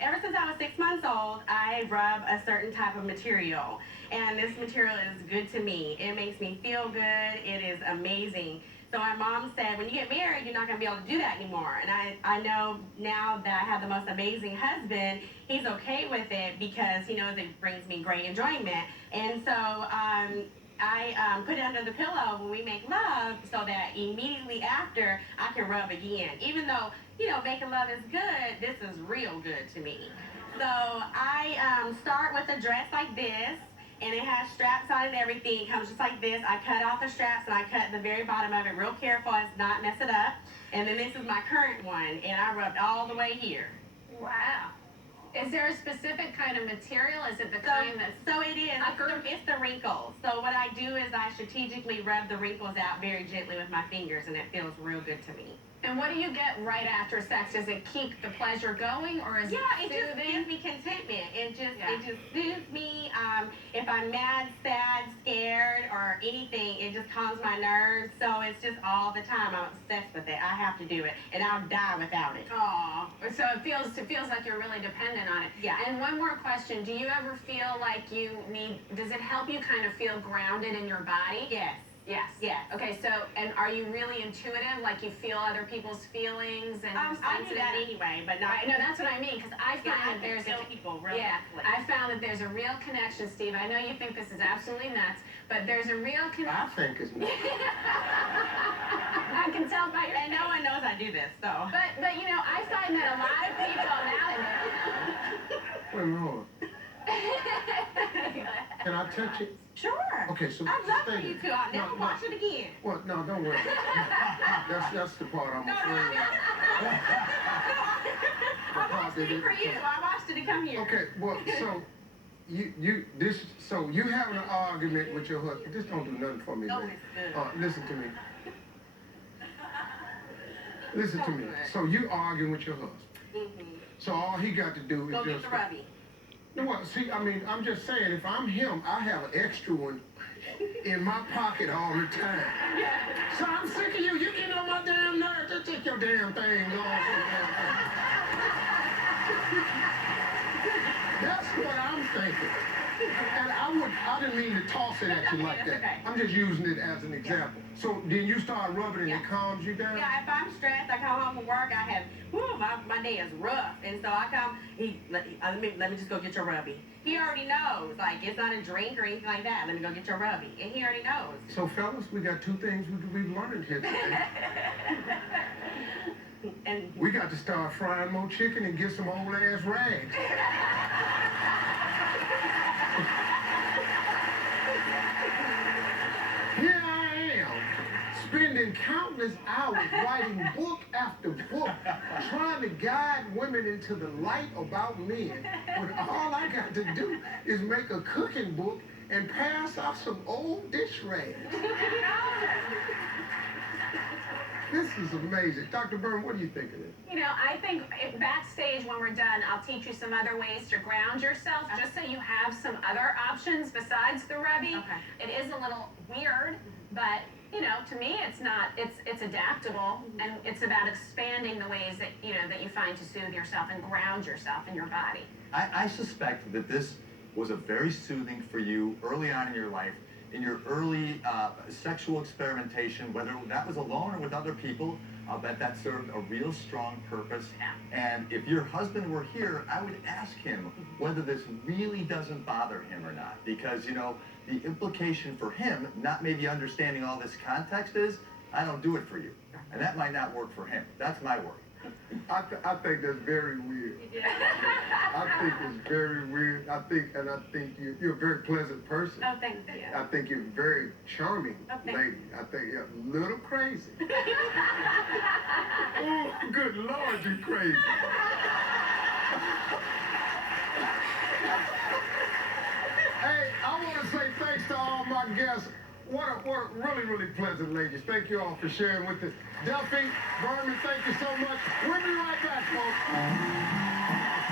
ever since I was 6 months old, I rub a certain type of material, and this material is good to me. It makes me feel good. It is amazing. So my mom said, when you get married, you're not going to be able to do that anymore. And I know now that I have the most amazing husband, he's okay with it because he knows it brings me great enjoyment. And so I put it under the pillow when we make love so that immediately after I can rub again. Even though, making love is good, this is real good to me. So I start with a dress like this, and it has straps on it and everything. It comes just like this. I cut off the straps and I cut the very bottom of it real careful as not mess it up. And then this is my current one, and I rubbed all the way here. Wow. Is there a specific kind of material? Is it the kind that's... So it is. It's the wrinkles. So what I do is I strategically rub the wrinkles out very gently with my fingers, and it feels real good to me. And what do you get right after sex? Does it keep the pleasure going, or is it soothing? It just gives me contentment. It just soothes me. If I'm mad, sad, scared, or anything, it just calms my nerves. So it's just all the time. I'm obsessed with it. I have to do it, and I'll die without it. Oh, so it feels like you're really dependent on it. Yeah. And one more question: do you ever feel like you need? Does it help you kind of feel grounded in your body? Yes. Yes. Yes. Okay, so, and are you really intuitive? Like you feel other people's feelings and I do that anyway, but not... Right, no, that's what I mean, because I find that there's people really I found that there's a real connection, Steve. I know you think this is absolutely nuts, but there's a real connection. I think it's nuts. I can tell by your... And no one knows I do this, so... But I find that a lot of people Wait, Lord. Can I touch it? Sure. Okay, so I'd love for you to. I'll never watch it again. Well, no, don't worry. That's the part I'm afraid of. I watched it for you. I watched it to come here. Okay, well, so you having an argument with your husband. This don't do nothing for me, No, man. it's good. Listen to me. Listen to me. So you arguing with your husband. Mm-hmm. So all he got to do is Go just... get the rubby. Well, see, I mean, I'm just saying, if I'm him, I have an extra one in my pocket all the time. So I'm sick of you. You getting on my damn nerves. Just take your damn thing off. That's what I'm thinking. And I didn't mean to toss it at you like that. Okay. I'm just using it as an example. So then you start rubbing and it calms you down? Yeah, if I'm stressed, I come home from work, my day is rough. And so I come, let me just go get your rubby. He already knows, like, it's not a drink or anything like that. Let me go get your rubby. And he already knows. So fellas, we got two things we've learned here today. And we got to start frying more chicken and get some old ass rags. Here I am, spending countless hours writing book after book, trying to guide women into the light about men, when all I got to do is make a cooking book and pass out some old dish rags. This is amazing. Dr. Byrne, what do you think of this? I think backstage when we're done, I'll teach you some other ways to ground yourself, just so you have some other options besides the rubby. Okay. It is a little weird, but to me, it's adaptable, and it's about expanding the ways that that you find to soothe yourself and ground yourself in your body. I suspect that this was a very soothing for you early on in your life, in your early sexual experimentation, whether that was alone or with other people. I'll bet that served a real strong purpose. Yeah. And if your husband were here, I would ask him whether this really doesn't bother him or not. Because, the implication for him, not maybe understanding all this context, is, I don't do it for you. And that might not work for him. That's my worry. I think that's very weird. I think it's very weird. I think you're a very pleasant person. oh, thank you. I think you're a very charming Okay. lady. I think you're a little crazy. Oh, good Lord, you crazy. Hey, I want to say thanks to all my guests. What a really, really pleasant ladies. Thank you all for sharing with us. Delphine, Berman, thank you so much. We'll be right back, folks.